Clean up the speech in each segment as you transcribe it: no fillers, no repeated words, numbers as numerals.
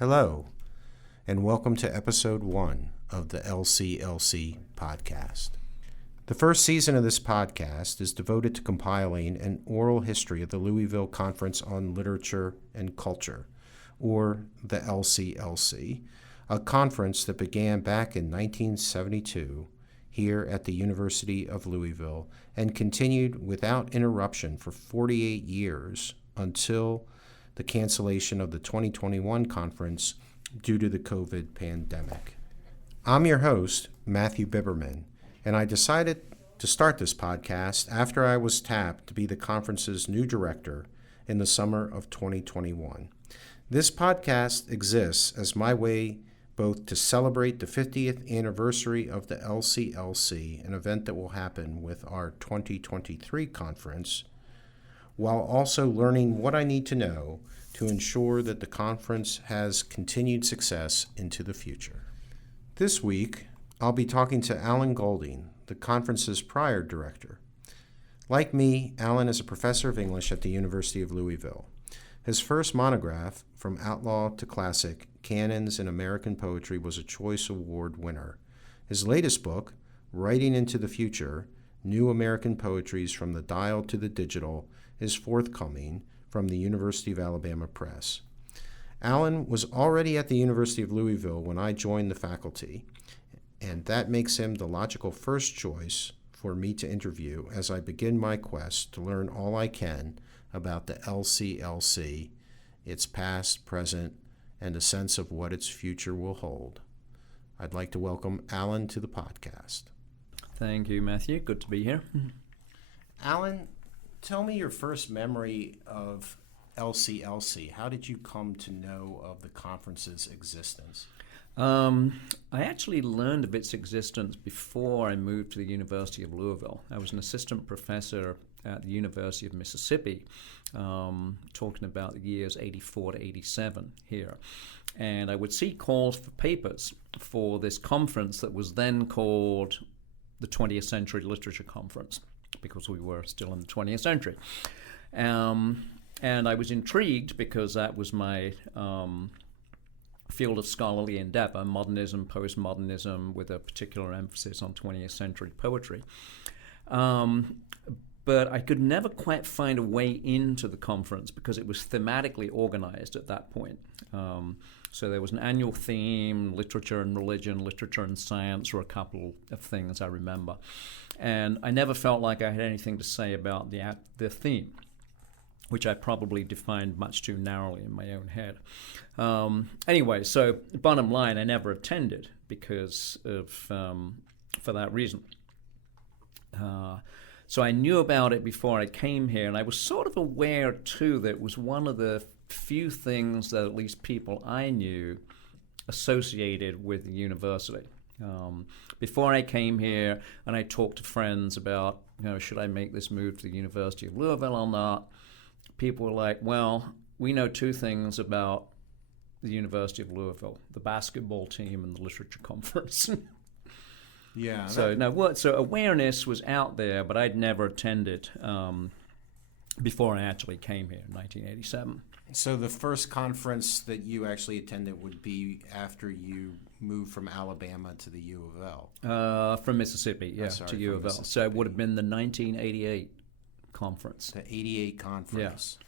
Hello, and welcome to episode 1 of the LCLC podcast. The first season of this podcast is devoted to compiling an oral history of the Louisville Conference on Literature and Culture, or the LCLC, a conference that began back in 1972 here at the University of Louisville and continued without interruption for 48 years until the cancellation of the 2021 conference due to the COVID pandemic. I'm your host, Matthew Biberman, and I decided to start this podcast after I was tapped to be the conference's new director in the summer of 2021. This podcast exists as my way both to celebrate the 50th anniversary of the LCLC, an event that will happen with our 2023 conference, while also learning what I need to know to ensure that the conference has continued success into the future. This week, I'll be talking to Alan Golding, the conference's prior director. Like me, Alan is a professor of English at the University of Louisville. His first monograph, From Outlaw to Classic, Canons in American Poetry, was a Choice Award winner. His latest book, Writing into the Future, New American Poetries from the Dial to the Digital, is forthcoming from the University of Alabama Press. Alan was already at the University of Louisville when I joined the faculty, and that makes him the logical first choice for me to interview as I begin my quest to learn all I can about the LCLC, its past, present, and a sense of what its future will hold. I'd like to welcome Alan to the podcast. Thank you, Matthew. Good to be here. Alan, tell me your first memory of LCLC. How did you come to know of the conference's existence? I actually learned of its existence before I moved to the University of Louisville. I was an assistant professor at the University of Mississippi, talking about the years 84 to 87 here. And I would see calls for papers for this conference that was then called the 20th Century Literature Conference, because we were still in the 20th century. And I was intrigued because that was my field of scholarly endeavor, modernism, postmodernism, with a particular emphasis on 20th century poetry. But I could never quite find a way into the conference because it was thematically organized at that point. So there was an annual theme, literature and religion, literature and science were a couple of things I remember. And I never felt like I had anything to say about the theme, which I probably defined much too narrowly in my own head. Anyway, so bottom line, I never attended because of for that reason. So I knew about it before I came here, and I was sort of aware, too, that it was one of the few things that at least people I knew associated with the university. Before I came here and I talked to friends about, should I make this move to the University of Louisville or not, people were like, well, we know two things about the University of Louisville, the basketball team and the literature conference. Yeah. So awareness was out there, but I'd never attended before I actually came here in 1987. So the first conference that you actually attended would be after you moved from Alabama to the U of L? From Mississippi, to U of L. So it would have been the 1988 conference. The 88 conference.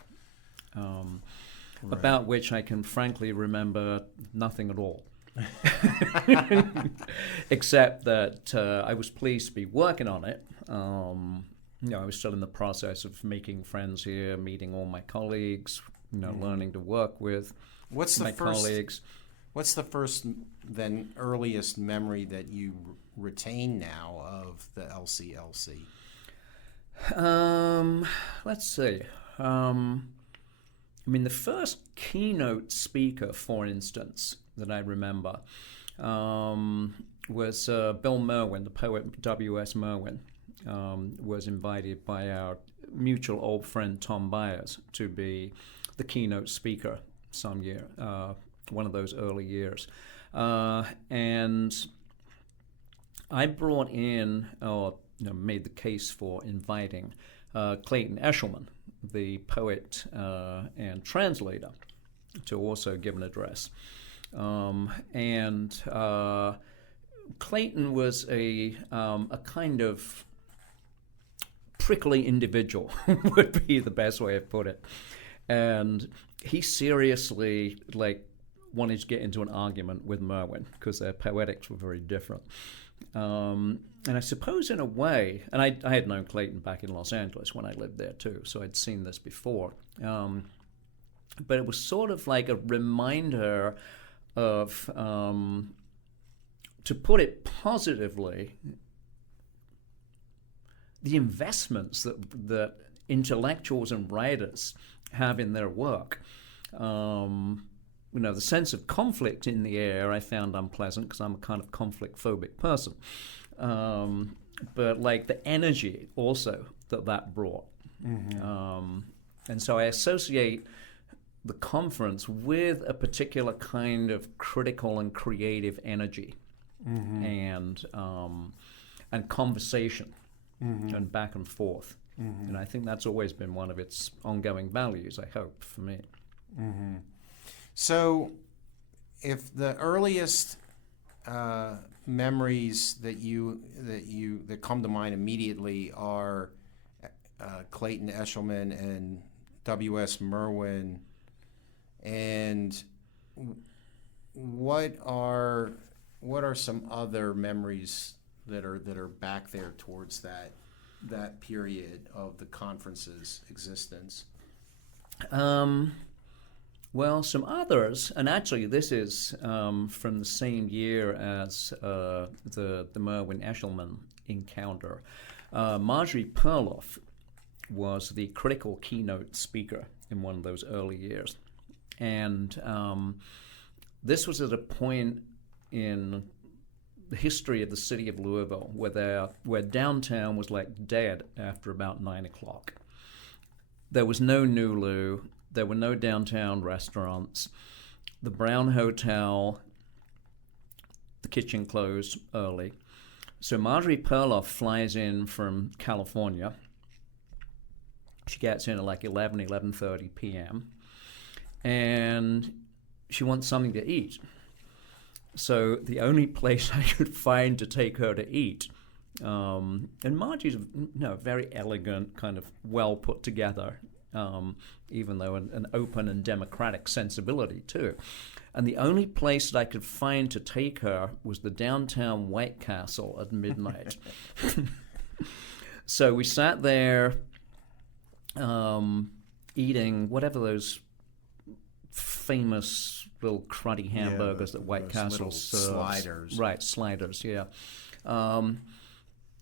Yeah. Right. About which I can frankly remember nothing at all. Except that I was pleased to be working on it. I was still in the process of making friends here, meeting all my colleagues, learning to work with colleagues. What's the first, then, earliest memory that you retain now of the LCLC? Let's see. The first keynote speaker, for instance, that I remember was Bill Merwin, the poet W.S. Merwin, was invited by our mutual old friend Tom Byers to be the keynote speaker some year, one of those early years. And I brought in, made the case for inviting Clayton Eshleman, the poet and translator to also give an address. And Clayton was a kind of prickly individual, would be the best way of put it. And he seriously wanted to get into an argument with Merwin because their poetics were very different. And I suppose in a way, and I had known Clayton back in Los Angeles when I lived there too, so I'd seen this before. But it was sort of like a reminder of, to put it positively, the investments that intellectuals and writers have in their work. The sense of conflict in the air I found unpleasant because I'm a kind of conflict-phobic person. But the energy also that brought. Mm-hmm. And so I associate the conference with a particular kind of critical and creative energy, mm-hmm. and conversation, mm-hmm. and back and forth. Mm-hmm. And I think that's always been one of its ongoing values, I hope, for me. Mm-hmm. So if the earliest memories that come to mind immediately are Clayton Eshleman and W.S. Merwin, and what are some other memories that are back there towards that period of the conference's existence? Well, some others, and actually this is from the same year as the Merwin-Eshleman encounter. Marjorie Perloff was the critical keynote speaker in one of those early years. And this was at a point in the history of the city of Louisville where downtown was dead after about 9 o'clock. There was no New Lou. There were no downtown restaurants. The Brown Hotel, the kitchen closed early. So Marjorie Perloff flies in from California. She gets in at 11:30 p.m. And she wants something to eat. So the only place I could find to take her to eat, and Margie's very elegant, kind of well put together, even though an open and democratic sensibility too. And the only place that I could find to take her was the downtown White Castle at midnight. So we sat there eating whatever those famous little cruddy hamburgers that White Castle serves. Sliders. Right, sliders, yeah.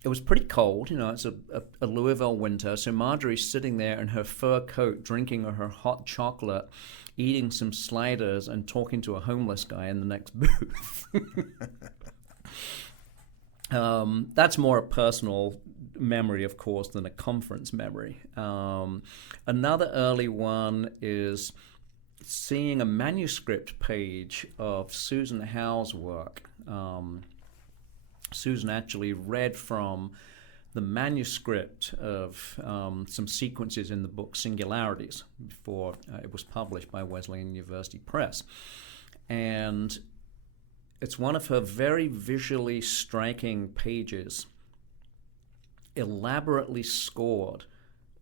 It was pretty cold, it's a Louisville winter, so Marjorie's sitting there in her fur coat, drinking her hot chocolate, eating some sliders, and talking to a homeless guy in the next booth. That's more a personal memory, of course, than a conference memory. Another early one is seeing a manuscript page of Susan Howe's work. Susan actually read from the manuscript of some sequences in the book Singularities before it was published by Wesleyan University Press. And it's one of her very visually striking pages, elaborately scored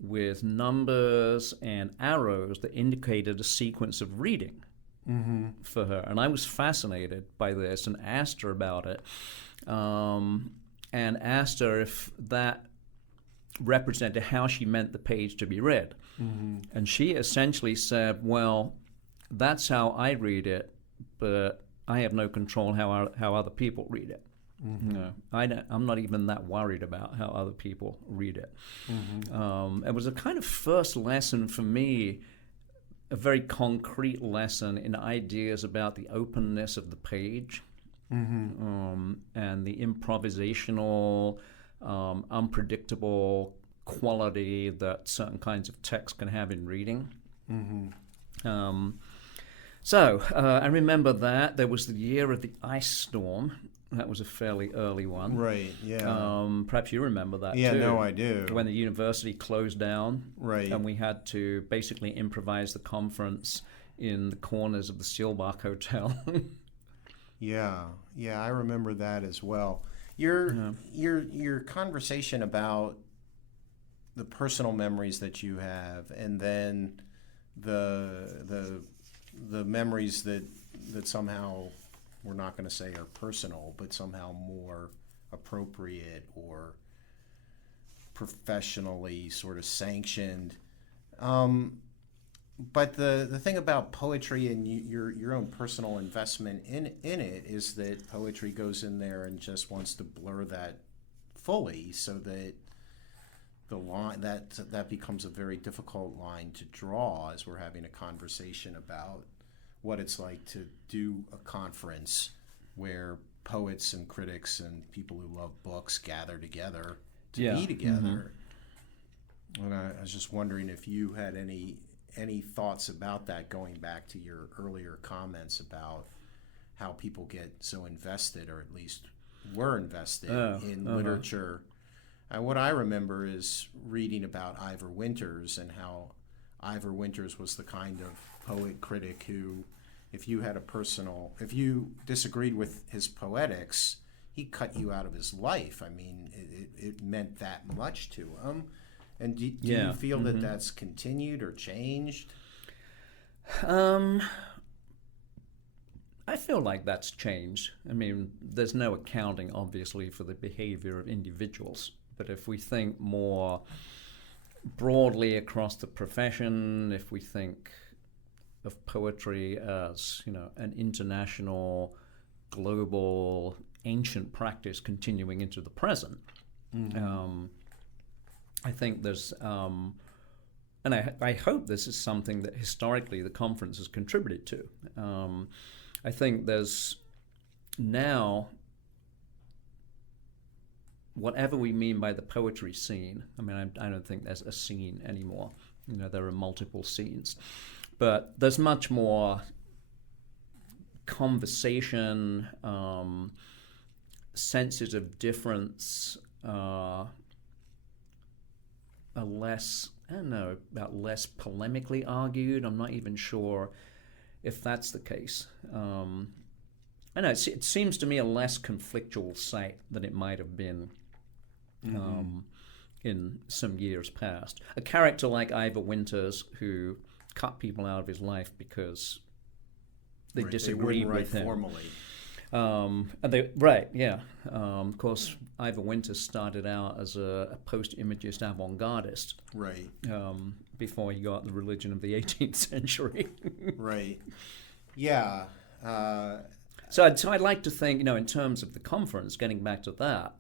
with numbers and arrows that indicated a sequence of reading for her. And I was fascinated by this and asked her about it. And asked her if that represented how she meant the page to be read. Mm-hmm. And she essentially said, well, that's how I read it, but I have no control how other people read it. Mm-hmm. I'm not even that worried about how other people read it. Mm-hmm. It was a kind of first lesson for me, a very concrete lesson in ideas about the openness of the page. Mm-hmm. And the improvisational, unpredictable quality that certain kinds of text can have in reading. Mm-hmm. So I remember that. There was the year of the ice storm. That was a fairly early one. Right, yeah. Perhaps you remember that too. Yeah, no, I do. When the university closed down. Right. And we had to basically improvise the conference in the corners of the Steelbach Hotel. Yeah, I remember that as well. Your conversation about the personal memories that you have, and then the memories that somehow we're not going to say are personal, but somehow more appropriate or professionally sort of sanctioned. But the thing about poetry and your own personal investment in it is that poetry goes in there and just wants to blur that fully, so that the line that becomes a very difficult line to draw as we're having a conversation about what it's like to do a conference where poets and critics and people who love books gather together to be together. And I was just wondering if you had any thoughts about that, going back to your earlier comments about how people get so invested, or at least were invested in literature. What I remember is reading about Ivor Winters, and how Ivor Winters was the kind of poet critic who, if you disagreed with his poetics, he cut you out of his life. I mean, it meant that much to him. And do you feel that that's continued or changed? I feel like that's changed. I mean, there's no accounting, obviously, for the behavior of individuals. But if we think more broadly across the profession, if we think of poetry as, an international, global, ancient practice continuing into the present, I think there's, and I hope this is something that historically the conference has contributed to. I think there's now, whatever we mean by the poetry scene, I mean, I don't think there's a scene anymore. There are multiple scenes. But there's much more conversation, senses of difference, less polemically argued. I'm not even sure if that's the case. I know it seems to me a less conflictual site than it might have been in some years past. A character like Ivor Winters, who cut people out of his life because they disagreed with him. Formally. Of course, Ivor Winters started out as a post-imagist avant-gardist. Right. Before he got the religion of the 18th century. Right. Yeah. So I'd like to think, in terms of the conference, getting back to that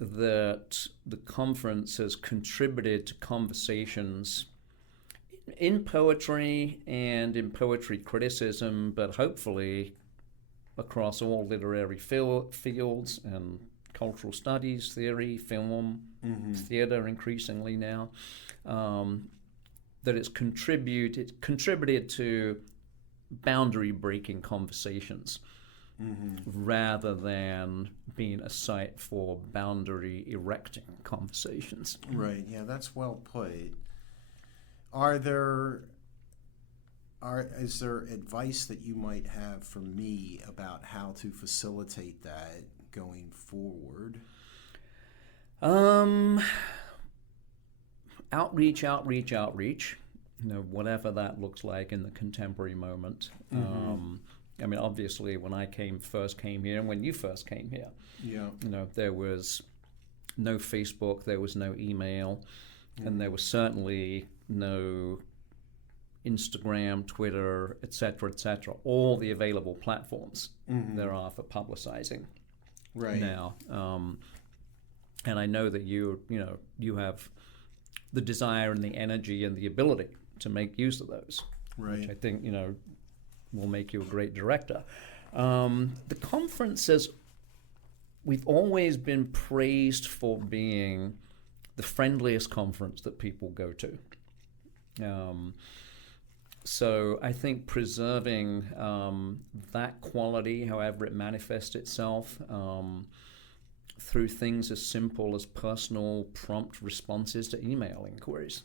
the conference has contributed to conversations in poetry and in poetry criticism, but hopefully across all literary fields and cultural studies, theory, film, theater increasingly now, that it's contributed to boundary-breaking conversations rather than being a site for boundary-erecting conversations. Right, yeah, that's well put. Is there advice that you might have for me about how to facilitate that going forward? Outreach. Whatever that looks like in the contemporary moment. I mean, obviously, when I first came here, and when you first came here, there was no Facebook, there was no email, and there was certainly no Instagram, Twitter, etc., all the available platforms there are for publicizing now. And I know that you have the desire and the energy and the ability to make use of those, which I think will make you a great director. The conferences, we've always been praised for being the friendliest conference that people go to. So I think preserving that quality, however it manifests itself, through things as simple as personal, prompt responses to email inquiries.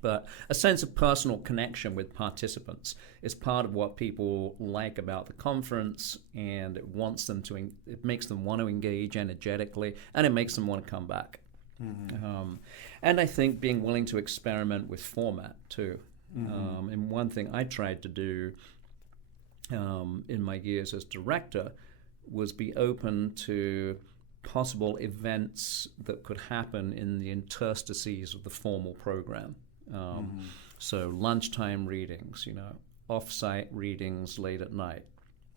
But a sense of personal connection with participants is part of what people like about the conference, and it makes them want to engage energetically, and it makes them want to come back. Mm-hmm. And I think being willing to experiment with format too. Mm-hmm. And one thing I tried to do in my years as director was be open to possible events that could happen in the interstices of the formal program. So lunchtime readings, off-site readings late at night.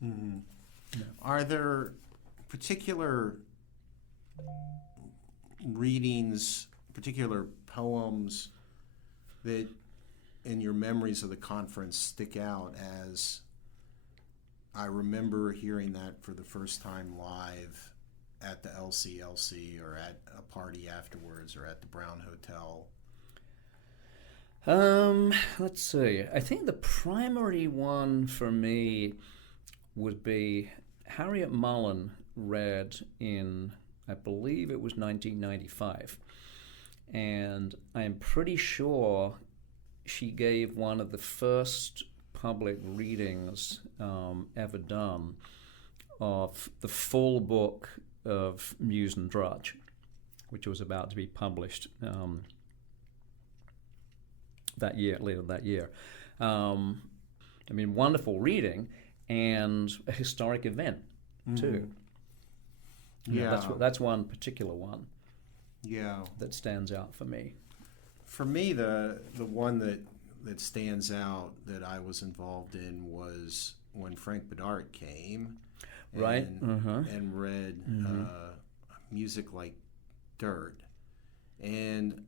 Mm-hmm. Yeah. Are there particular readings, particular poems that in your memories of the conference stick out as, I remember hearing that for the first time live at the LCLC or at a party afterwards or at the Brown Hotel? Let's see. I think the primary one for me would be Harryette Mullen read in, I believe it was 1995. And I'm pretty sure she gave one of the first public readings ever done of the full book of Muse and Drudge, which was about to be published later that year. Wonderful reading and a historic event too. Yeah, that's one particular one. Yeah, that stands out for me. For me, the one that stands out that I was involved in was when Frank Bidart came, right, and read Music Like Dirt, and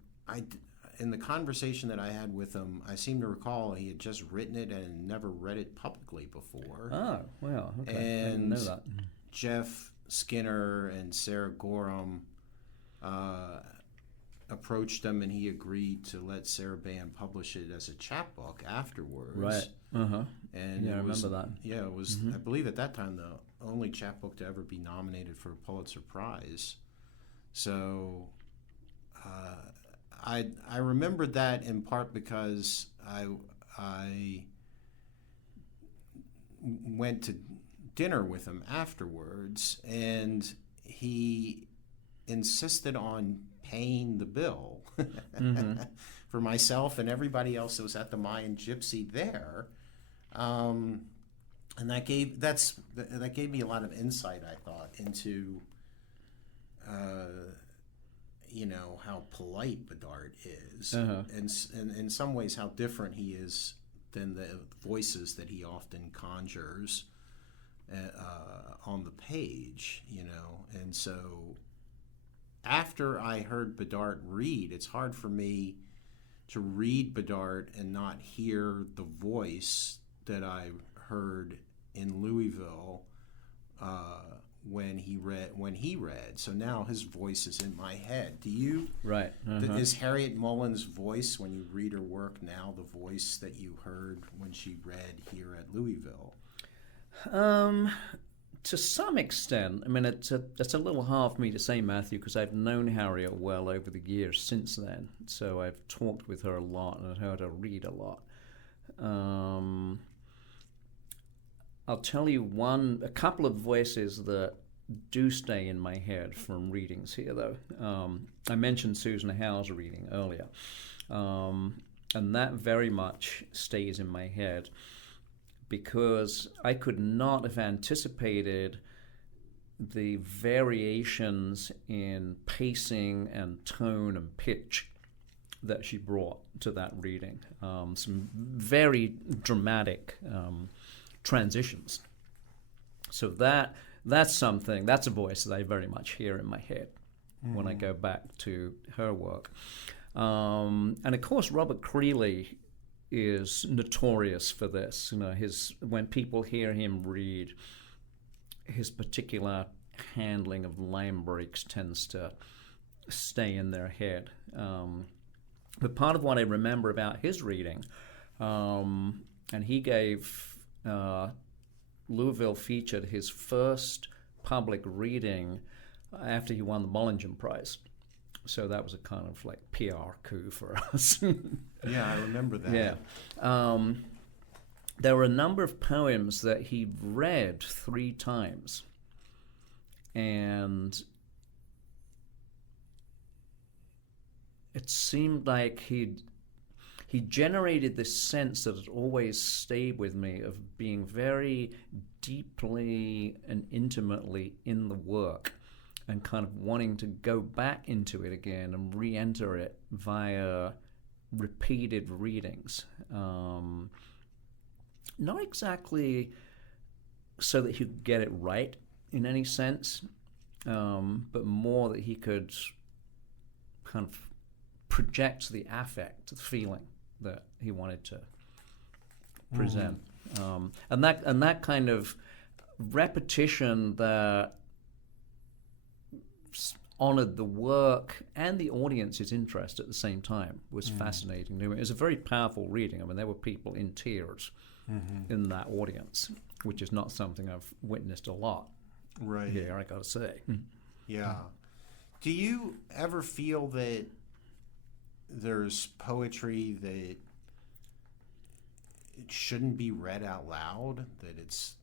in the conversation that I had with him, I seem to recall he had just written it and never read it publicly before. Oh, wow. Okay. And I didn't know that. Jeff Skinner and Sarah Gorham approached him, and he agreed to let Sarah Band publish it as a chapbook afterwards. Right. And I remember that. Yeah, it was, I believe at that time, the only chapbook to ever be nominated for a Pulitzer Prize. So I remembered that in part because I went to dinner with him afterwards, and he insisted on paying the bill for myself and everybody else that was at the Mayan Gypsy there, and that gave me a lot of insight, I thought, into how polite Bidart is, and in some ways how different he is than the voices that he often conjures on the page, and so after I heard Bidart read, it's hard for me to read Bidart and not hear the voice that I heard in Louisville when he read. So now his voice is in my head. Do you? Right. Is Harryette Mullen's voice, when you read her work now, the voice that you heard when she read here at Louisville? To some extent. It's a little hard for me to say, Matthew, because I've known Harryette well over the years since then. So I've talked with her a lot and I've heard her read a lot. I'll tell you a couple of voices that do stay in my head from readings here, though. I mentioned Susan Howe's reading earlier, and that very much stays in my head because I could not have anticipated the variations in pacing and tone and pitch that she brought to that reading. Some very dramatic transitions. So that's a voice that I very much hear in my head when I go back to her work. And of course, Robert Creeley is notorious for this. When people hear him read, his particular handling of line breaks tends to stay in their head. But part of what I remember about his reading, and he gave Louisville featured his first public reading after he won the Bollingen Prize. So that was a kind of like PR coup for us. Yeah, I remember that. Yeah. There were a number of poems that he'd read 3 times. And it seemed like he generated this sense that had always stayed with me of being very deeply and intimately in the work and kind of wanting to go back into it again and re-enter it via repeated readings. Not exactly so that he could get it right in any sense, but more that he could kind of project the affect, the feeling that he wanted to present. And that kind of repetition that honored the work and the audience's interest at the same time was fascinating to me. It was a very powerful reading. I mean, there were people in tears in that audience, which is not something I've witnessed a lot here, I gotta say. Yeah. Do you ever feel that there's poetry that it shouldn't be read out loud, that it's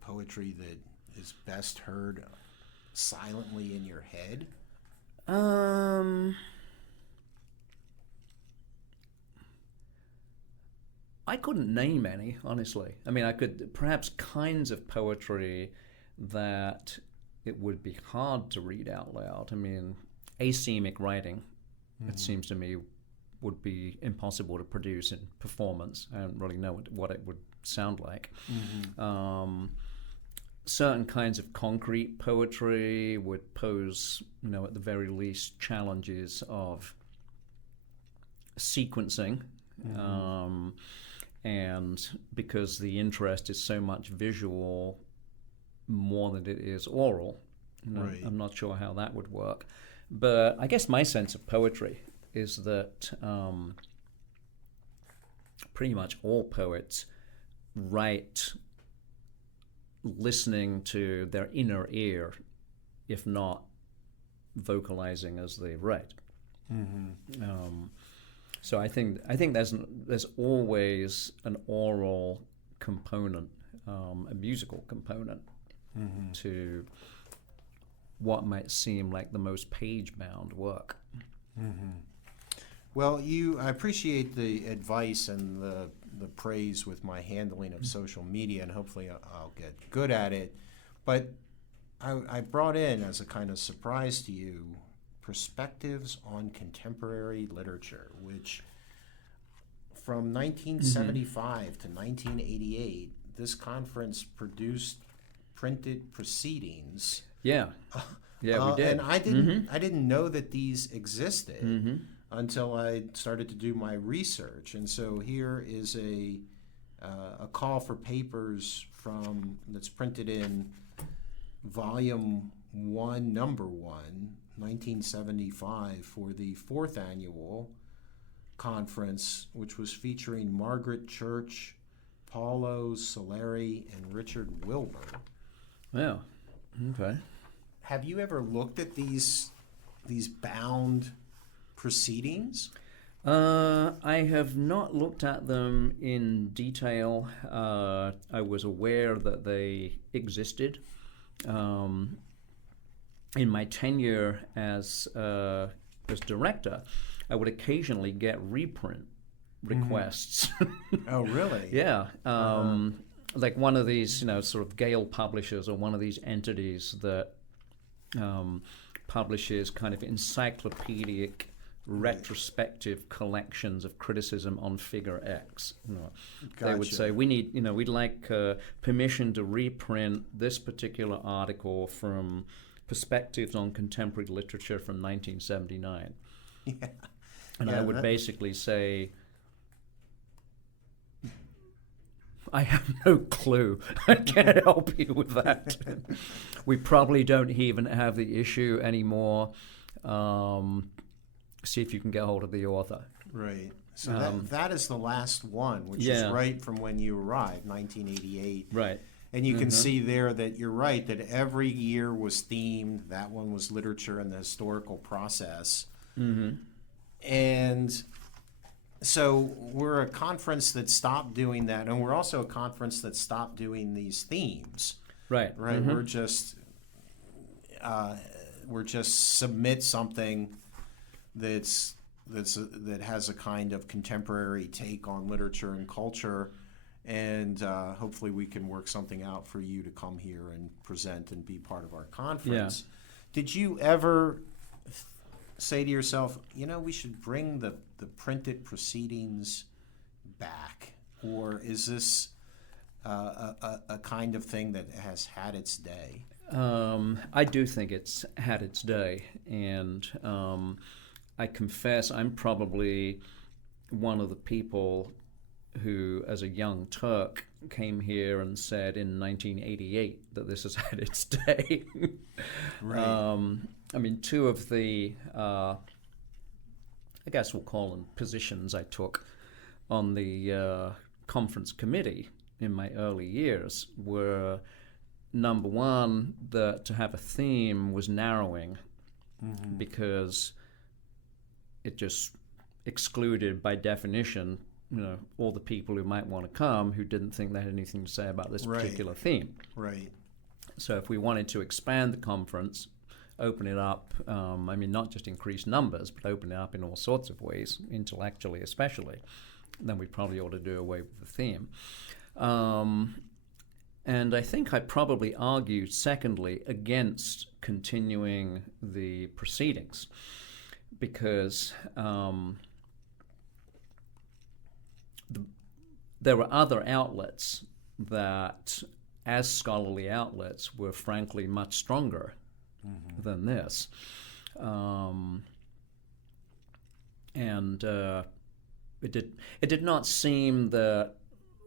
poetry that is best heard silently in your head? I couldn't name any, honestly. I mean, I could perhaps kinds of poetry that it would be hard to read out loud. I mean, asemic writing, it seems to me, would be impossible to produce in performance. I don't really know what it would sound like. Certain kinds of concrete poetry would pose, at the very least, challenges of sequencing. And because the interest is so much visual more than it is oral, I'm not sure how that would work. But I guess my sense of poetry is that pretty much all poets write listening to their inner ear, if not vocalizing as they write. So I think there's always an oral component, a musical component to what might seem like the most page-bound work. Well, I appreciate the advice and the praise with my handling of social media, and hopefully I'll get good at it. But I brought in, as a kind of surprise to you, Perspectives on Contemporary Literature, which from 1975 to 1988, this conference produced printed proceedings. Yeah, we did. And I didn't know that these existed until I started to do my research. And so here is a call for papers that's printed in Volume 1, Number 1, 1975, for the 4th annual conference, which was featuring Margaret Church, Paulo Soleri, and Richard Wilbur. Yeah. Okay. Have you ever looked at these bound proceedings? I have not looked at them in detail. I was aware that they existed. In my tenure as director, I would occasionally get reprint requests. Oh, really? Yeah. Like one of these, sort of Gale publishers, or one of these entities that publishes kind of encyclopedic retrospective collections of criticism on Figure X. Gotcha. They would say, we'd like permission to reprint this particular article from Perspectives on Contemporary Literature from 1979. Yeah. And I would basically say, I have no clue. I can't help you with that. We probably don't even have the issue anymore. See if you can get hold of the author. Right. So that is the last one, which is right from when you arrived, 1988. Right. And you can see there that you're right, that every year was themed. That one was literature and the historical process. And so we're a conference that stopped doing that, and we're also a conference that stopped doing these themes. Right. We're just submit something that has a kind of contemporary take on literature and culture, and hopefully we can work something out for you to come here and present and be part of our conference. Did you ever say to yourself, we should bring the printed proceedings back, or is this a kind of thing that has had its day? I do think it's had its day, and I confess I'm probably one of the people who, as a young Turk, came here and said in 1988 that this has had its day. Right. Two of the, I guess we'll call them positions I took on the conference committee in my early years were, number one, that to have a theme was narrowing because it just excluded, by definition, all the people who might want to come who didn't think they had anything to say about this particular theme. Right. So if we wanted to expand the conference, open it up, not just increase numbers, but open it up in all sorts of ways, intellectually especially, then we probably ought to do away with the theme. And I think I probably argued, secondly, against continuing the proceedings because there were other outlets that, as scholarly outlets, were frankly much stronger than this. It did not seem that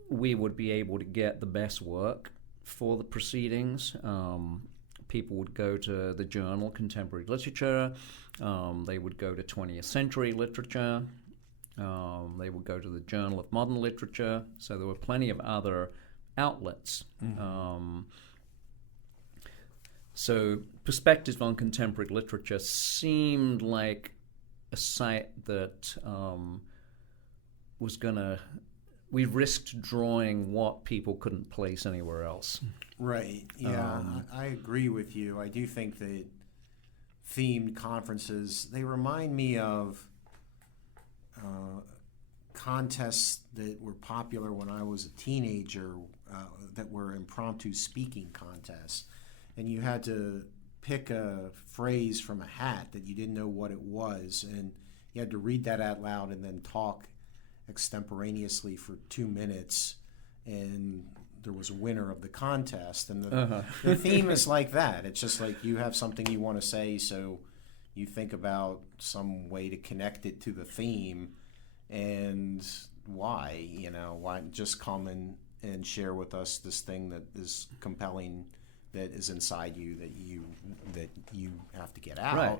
we would be able to get the best work for the proceedings. People would go to the journal Contemporary Literature. They would go to 20th Century Literature. They would go to the Journal of Modern Literature. So there were plenty of other outlets. So Perspectives on Contemporary Literature seemed like a site that was going to... We risked drawing what people couldn't place anywhere else. Right. Yeah, I agree with you. I do think that themed conferences, they remind me of contests that were popular when I was a teenager that were impromptu speaking contests. And you had to pick a phrase from a hat that you didn't know what it was, and you had to read that out loud and then talk extemporaneously for 2 minutes, and there was a winner of the contest. And the theme is like that. It's just like you have something you want to say, so you think about some way to connect it to the theme, and why just come and share with us this thing that is compelling, that is inside you, that you have to get out. Right.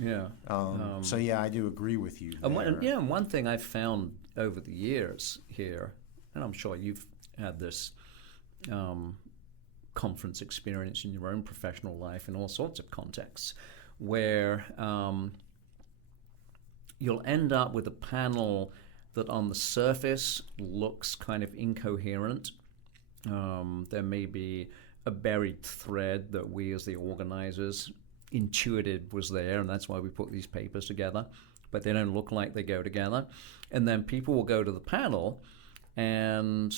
Yeah. So yeah, I do agree with you there. And one thing I've found over the years here, and I'm sure you've had this conference experience in your own professional life in all sorts of contexts, where you'll end up with a panel that on the surface looks kind of incoherent. There may be a buried thread that we as the organizers intuited was there, and that's why we put these papers together, but they don't look like they go together. And then people will go to the panel, and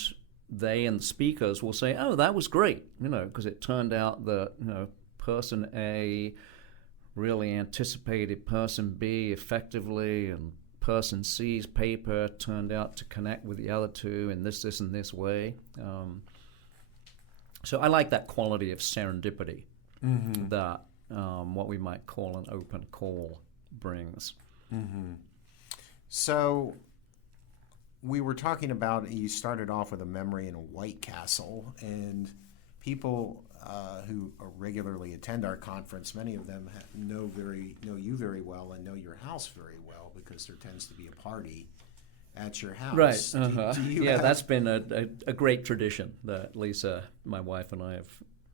they and the speakers will say, oh, that was great, because it turned out that, person A really anticipated person B effectively, and person C's paper turned out to connect with the other two in this, and this way. So I like that quality of serendipity that what we might call an open call brings. So we were talking about, you started off with a memory in a White Castle, and people who regularly attend our conference, many of them know you very well and know your house very well, because there tends to be a party at your house. Right. Do you that's been a great tradition that Lisa, my wife, and I have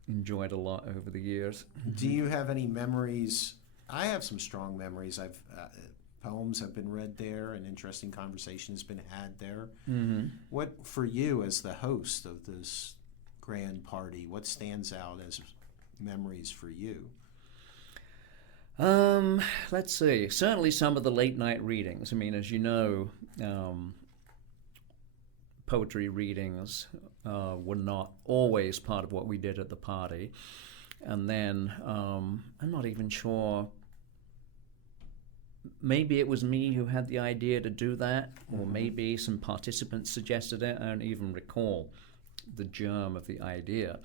enjoyed a lot over the years. Do you have any memories? I have some strong memories. poems have been read there, and interesting conversation has been had there. Mm-hmm. What, for you as the host of this grand party, what stands out as memories for you? Let's see. Certainly some of the late night readings. I mean, as you know, poetry readings were not always part of what we did at the party. And then I'm not even sure. Maybe it was me who had the idea to do that, or maybe some participants suggested it. I don't even recall the germ of the idea.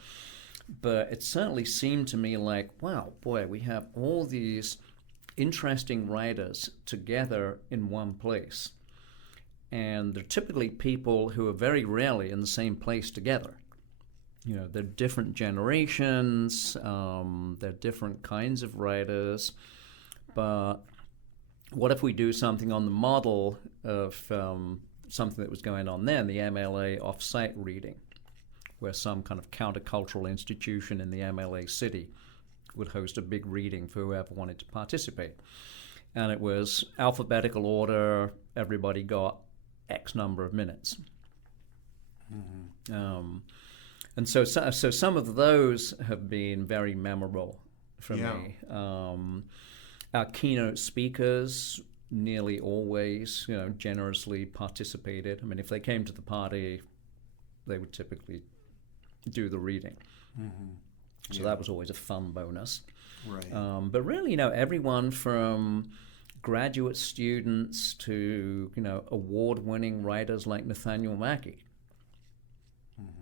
But it certainly seemed to me like, wow, boy, we have all these interesting writers together in one place. And they're typically people who are very rarely in the same place together. You know, they're different generations, they're different kinds of writers. But what if we do something on the model of something that was going on then, the MLA off-site reading, where some kind of countercultural institution in the MLA city would host a big reading for whoever wanted to participate. And it was alphabetical order, everybody got X number of minutes. Mm-hmm. And so some of those have been very memorable for me. Our keynote speakers nearly always, generously participated. I mean, if they came to the party, they would typically do the reading. Mm-hmm. So that was always a fun bonus. Right. But really, everyone from graduate students to, award-winning writers like Nathaniel Mackey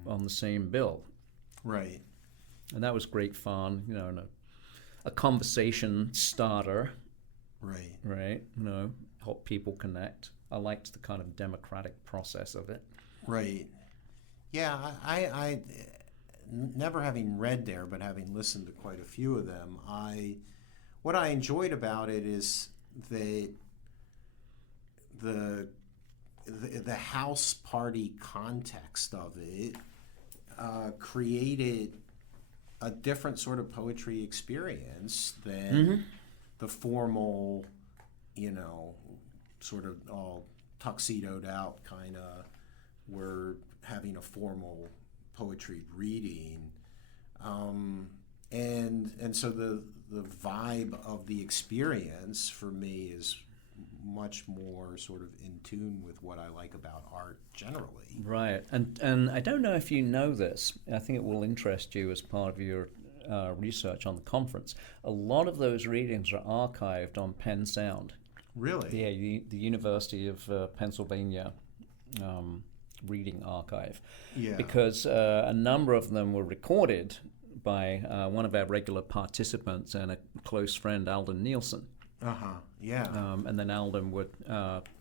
on the same bill. Right. And that was great fun, and a conversation starter. Right. Right. Help people connect. I liked the kind of democratic process of it. Right. Yeah, I never having read there, but having listened to quite a few of them, what I enjoyed about it is that the house party context of it created a different sort of poetry experience than the formal, sort of all tuxedoed out kind of, we're having a formal poetry reading. And so the vibe of the experience for me is much more sort of in tune with what I like about art generally. Right. And I don't know if you know this. I think it will interest you as part of your research on the conference. A lot of those readings are archived on Penn Sound. Really? Yeah, the University of Pennsylvania reading archive. Yeah. Because a number of them were recorded by one of our regular participants and a close friend, Alden Nielsen. Yeah. And then Alden would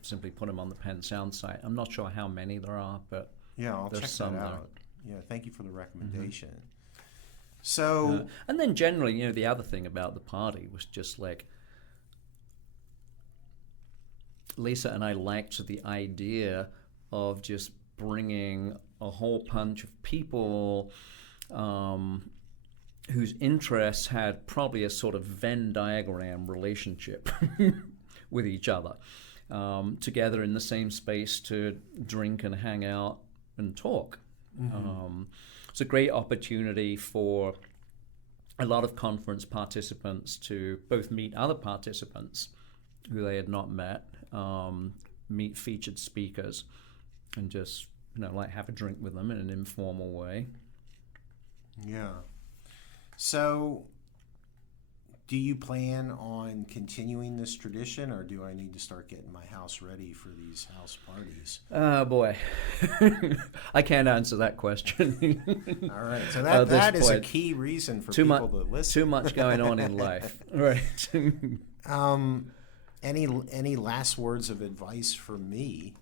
simply put them on the Penn Sound site. I'm not sure how many there are, but yeah, I'll check some that out. there. Yeah, thank you for the recommendation. So, and then generally, the other thing about the party was just like Lisa and I liked the idea of just bringing a whole bunch of people whose interests had probably a sort of Venn diagram relationship with each other, together in the same space to drink and hang out and talk. It's a great opportunity for a lot of conference participants to both meet other participants who they had not met, meet featured speakers, and just have a drink with them in an informal way. Yeah. So, do you plan on continuing this tradition, or do I need to start getting my house ready for these house parties? Oh, boy. I can't answer that question. All right. So that is a key reason for people to listen. Too much going on in life. Right. Any last words of advice for me?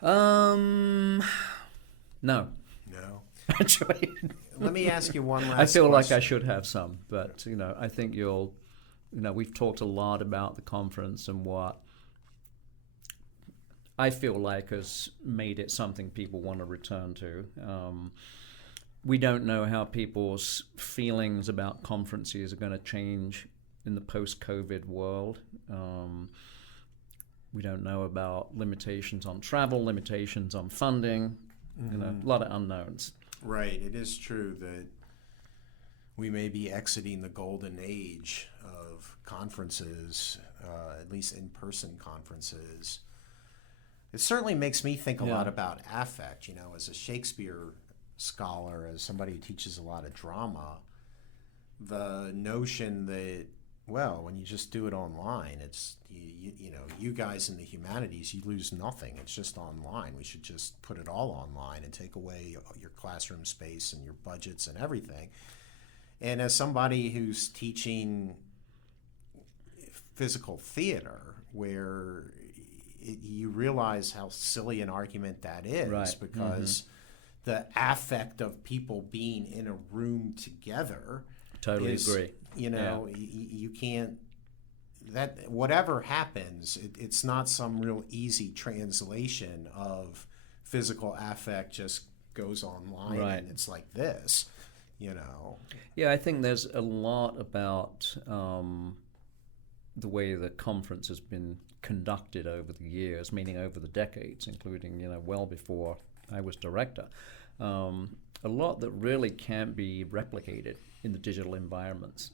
No. No. Actually, let me ask you one last I feel question. like I should have some, but I think we've talked a lot about the conference and what I feel like has made it something people want to return to. We don't know how people's feelings about conferences are going to change in the post-COVID world. We don't know about limitations on travel, limitations on funding, a lot of unknowns. Right. It is true that we may be exiting the golden age of conferences, at least in-person conferences. It certainly makes me think a lot about affect. As a Shakespeare scholar, as somebody who teaches a lot of drama, the notion that, well, when you just do it online, it's you guys in the humanities, you lose nothing. It's just online. We should just put it all online and take away your classroom space and your budgets and everything. And as somebody who's teaching physical theater, where you realize how silly an argument that is, right. because the affect of people being in a room together. Totally agree. You can't. That whatever happens, it's not some real easy translation of physical affect. Just goes online, right. and it's like this. Yeah, I think there's a lot about the way the conference has been conducted over the years, meaning over the decades, including well before I was director. A lot that really can't be replicated in the digital environment.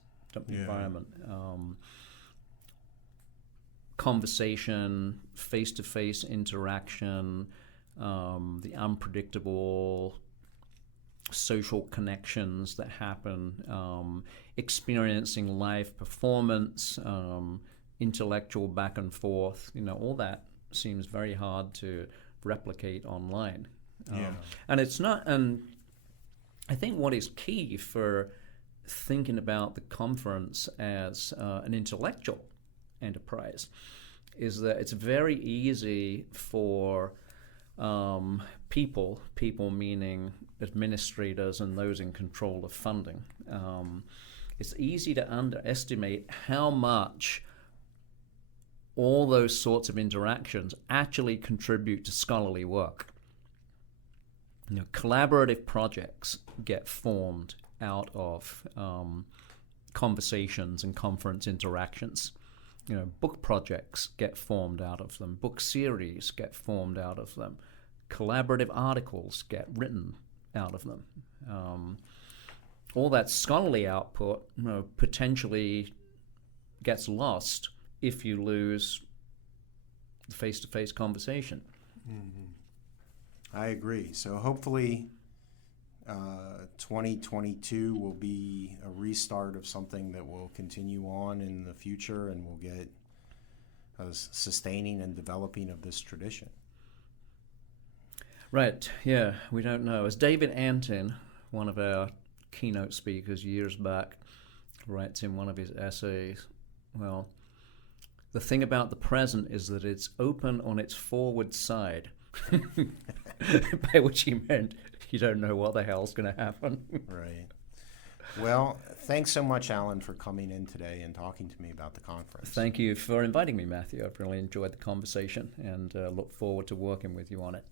Conversation, face-to-face interaction, the unpredictable social connections that happen, experiencing live performance, intellectual back and forth, all that seems very hard to replicate online. And it's not, and I think what is key for thinking about the conference as an intellectual enterprise is that it's very easy for people meaning administrators and those in control of funding. It's easy to underestimate how much all those sorts of interactions actually contribute to scholarly work. Collaborative projects get formed out of conversations and conference interactions. Book projects get formed out of them. Book series get formed out of them. Collaborative articles get written out of them. All that scholarly output potentially gets lost if you lose the face-to-face conversation. I agree. So hopefully 2022 will be a restart of something that will continue on in the future, and we'll get a sustaining and developing of this tradition. Right, yeah, we don't know. As David Antin, one of our keynote speakers years back, writes in one of his essays, well, the thing about the present is that it's open on its forward side. By which he meant you don't know what the hell's going to happen. Right. Well, thanks so much, Alan, for coming in today and talking to me about the conference. Thank you for inviting me, Matthew. I've really enjoyed the conversation and look forward to working with you on it.